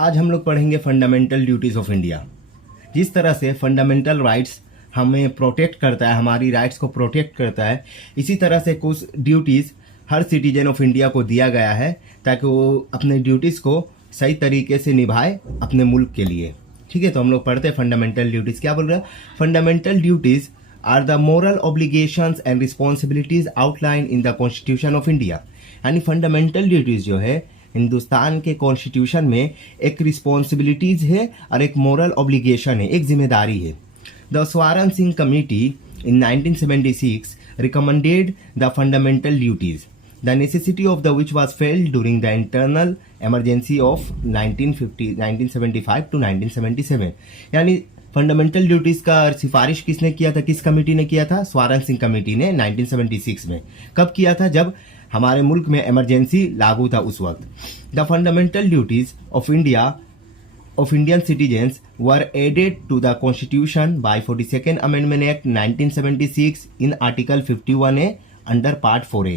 आज हम लोग पढ़ेंगे फंडामेंटल ड्यूटीज़ ऑफ इंडिया। जिस तरह से फंडामेंटल राइट्स हमें प्रोटेक्ट करता है, हमारी राइट्स को प्रोटेक्ट करता है, इसी तरह से कुछ duties her citizen of India को दिया गया है ताकि वो अपने ड्यूटीज़ को सही तरीके से निभाए अपने मुल्क के लिए। ठीक है, तो हम लोग पढ़ते हैं फंडामेंटल ड्यूटीज़। क्या बोल रहे हैं? Fundamental duties are the moral obligations and responsibilities outline in the constitution of India. यानी फंडामेंटल ड्यूटीज़ जो है हिंदुस्तान के कॉन्स्टिट्यूशन में एक रिस्पॉन्सिबिलिटीज है और एक मोरल ऑब्लिगेशन है, एक जिम्मेदारी है। द स्वर्ण Singh committee in 1976 recommended the fundamental duties, the necessity of the which was felt during the internal emergency of 1975 to 1977। यानी फंडामेंटल ड्यूटीज का सिफारिश किसने किया था, किस कमेटी ने किया था? स्वर्ण सिंह कमेटी ने 1976 में। कब किया था? जब हमारे मुल्क में इमरजेंसी लागू था उस वक्त। The fundamental duties of Indian citizens were added to the Constitution by 42nd Amendment Act 1976 in Article 51A under Part 4A।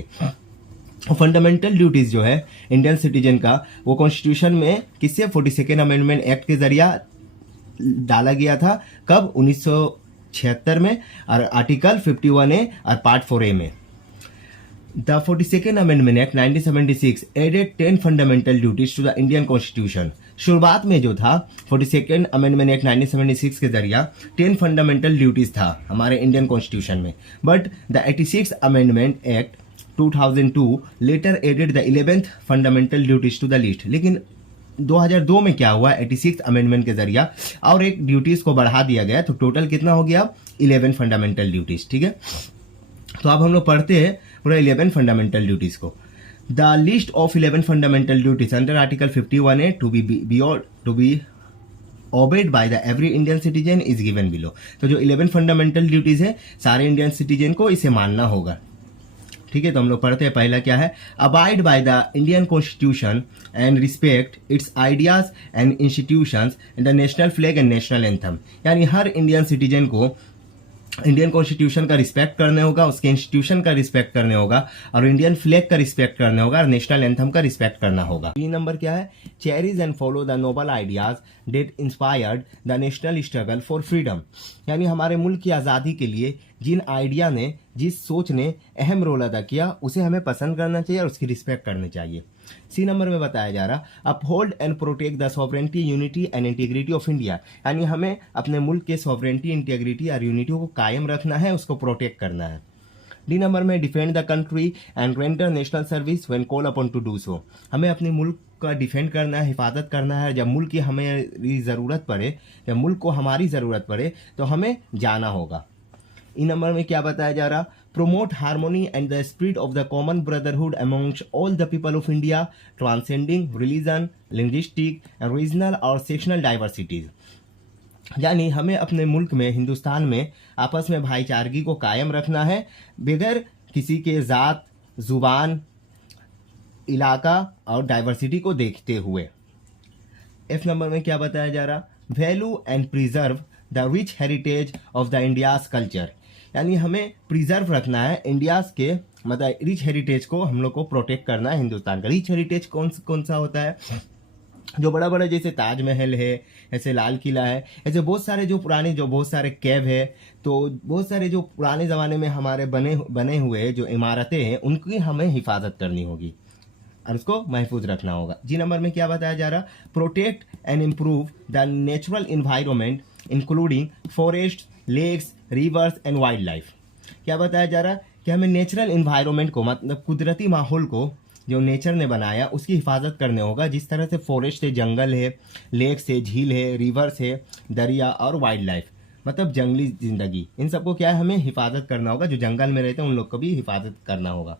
Fundamental duties जो है इंडियन सिटीजन का, वो कॉन्स्टिट्यूशन में किससे 42nd अमेंडमेंट एक्ट के जरिया डाला गया था। कब? 1976 में और आर्टिकल 51A और पार्ट 4A में। The 42nd Amendment Act 1976 added 10 fundamental duties to the Indian Constitution। शुरुआत में जो था 42nd Amendment Act 1976 के जरिया 10 फंडामेंटल ड्यूटीज था हमारे इंडियन कॉन्स्टिट्यूशन में। But the 86th Amendment Act 2002 later added the 11th fundamental duties to the list। लेकिन 2002 में क्या हुआ? 86th अमेंडमेंट के जरिया और एक ड्यूटीज को बढ़ा दिया गया, तो टोटल कितना हो गया? 11 फंडामेंटल ड्यूटीज। ठीक है, तो अब हम लोग पढ़ते हैं पूरा 11 फंडामेंटल ड्यूटीज को। The list of 11 fundamental duties under article 51A to be obeyed by the every Indian citizen is given below. तो जो 11 फंडामेंटल ड्यूटीज है सारे इंडियन सिटीजन को इसे मानना होगा। ठीक है, तो हम लोग पढ़ते हैं। पहला क्या है? Abide by the Indian constitution and respect it's ideas and institutions and the national flag and national anthem. यानी हर इंडियन सिटीजन को इंडियन कॉन्स्टिट्यूशन का रिस्पेक्ट करने होगा, उसके इंस्टीट्यूशन का रिस्पेक्ट करने होगा और इंडियन फ्लैग का रिस्पेक्ट करने होगा और नेशनल एंथम का रिस्पेक्ट करना होगा। बी नंबर क्या है? Cherish and follow the noble ideas that inspired the national struggle for freedom. यानी हमारे मुल्क की आज़ादी के लिए जिन आइडिया ने, जिस सोच ने अहम रोल अदा किया, उसे हमें पसंद करना चाहिए और उसकी रिस्पेक्ट करनी चाहिए। सी नंबर में बताया जा रहा, uphold and protect the sovereignty, unity and integrity of India. यानी हमें अपने मुल्क के सॉवरेंटी, इंटीग्रिटी और यूनिटी को कायम रखना है, उसको प्रोटेक्ट करना है। डी नंबर में defend the country and render national service when call upon two do so. हमें अपने मुल्क का डिफेंड करना है, हिफाजत करना है। जब मुल्क की हमें ज़रूरत पड़े, जब मुल्क को हमारी ज़रूरत पड़े तो हमें जाना होगा। इन नंबर में क्या बताया जा रहा? Promote harmony and the spirit of the common brotherhood amongst all the people of India transcending religion, linguistic and regional और सेक्शनल डाइवर्सिटीज। यानी हमें अपने मुल्क में, हिंदुस्तान में आपस में भाईचारगी को कायम रखना है बगैर किसी के ज़ात, जुबान, इलाका और डाइवर्सिटी को देखते हुए। एफ नंबर में क्या बताया जा रहा? Value and preserve the rich heritage of the India's culture. यानी हमें प्रिजर्व रखना है इंडियाज के, मतलब रिच हेरिटेज को हम लोग को प्रोटेक्ट करना है हिंदुस्तान का। रिच हेरिटेज कौन सा होता है? जो बड़ा बड़ा जैसे ताजमहल है, ऐसे लाल किला है, ऐसे बहुत सारे जो पुराने, जो बहुत सारे कैव है, तो बहुत सारे जो पुराने ज़माने में हमारे बने हुए जो इमारतें हैं उनकी हमें हिफाजत करनी होगी और उसको महफूज रखना होगा। जी नंबर में क्या बताया जा रहा? Protect and improve the natural environment including forest, lakes, rivers and wildlife. क्या बताया जा रहा? कि हमें नेचुरल इन्वायरमेंट को, मतलब कुदरती माहौल को जो नेचर ने बनाया उसकी हिफाजत करने होगा। जिस तरह से फॉरेस्ट है, जंगल है, लेक्स है, झील है, रिवर्स है, दरिया और वाइल्ड लाइफ मतलब जंगली जिंदगी, इन सबको क्या है हमें हिफाजत करना होगा। जो जंगल में रहते हैं उन लोग को भी हिफाजत करना होगा।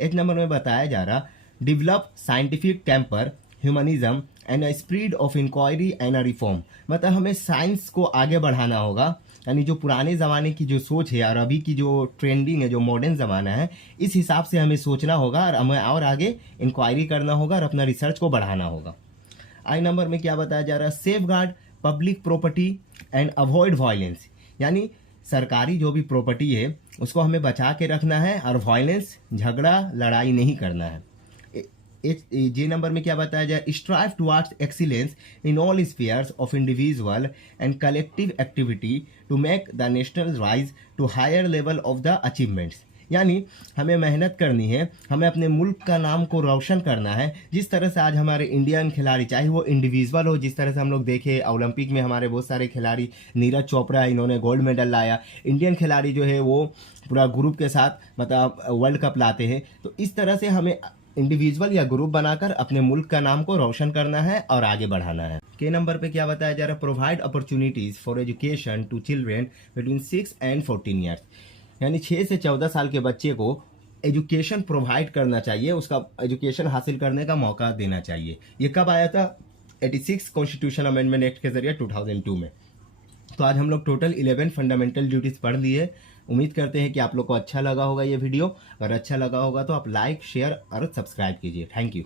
एक नंबर में बताया जा रहा, develop scientific temper, humanism and a spirit of inquiry and a reform. मतलब हमें साइंस को आगे बढ़ाना होगा। यानी जो पुराने ज़माने की जो सोच है और अभी की जो ट्रेंडिंग है, जो मॉडर्न ज़माना है, इस हिसाब से हमें सोचना होगा और हमें और आगे इंक्वायरी करना होगा और अपना रिसर्च को बढ़ाना होगा। आई नंबर में क्या बताया जा रहा है? Safe guard public property and avoid violence. यानी सरकारी जो भी प्रॉपर्टी है उसको हमें बचा के रखना है और वायलेंस, झगड़ा, लड़ाई नहीं करना है। जे नंबर में क्या बताया जाए, strive towards excellence in all spheres of individual and collective activity to make the national rise to higher level of the achievements. यानी हमें मेहनत करनी है, हमें अपने मुल्क का नाम को रोशन करना है। जिस तरह से आज हमारे इंडियन खिलाड़ी, चाहे वो इंडिविजुअल हो, जिस तरह से हम लोग देखे ओलंपिक में हमारे बहुत सारे खिलाड़ी, नीरज चोपड़ा इन्होंने गोल्ड मेडल लाया, इंडियन खिलाड़ी जो है वो पूरा ग्रुप के साथ मतलब वर्ल्ड कप लाते हैं। तो इस तरह से हमें इंडिविजुअल या ग्रुप बनाकर अपने मुल्क का नाम को रोशन करना है और आगे बढ़ाना है। के नंबर पे क्या बताया जा रहा है, provide opportunities for education to children between 6 and 14 years. यानी 6 से 14 साल के बच्चे को एजुकेशन प्रोवाइड करना चाहिए, उसका एजुकेशन हासिल करने का मौका देना चाहिए। ये कब आया था, 86 कॉन्स्टिट्यूशन अमेंडमेंट एक्ट के जरिए 2002 में। तो आज हम लोग टोटल 11 फंडामेंटल ड्यूटीज पढ़ लिए। उम्मीद करते हैं कि आप लोग को अच्छा लगा होगा ये वीडियो। अगर अच्छा लगा होगा तो आप लाइक, शेयर और सब्सक्राइब कीजिए। Thank you.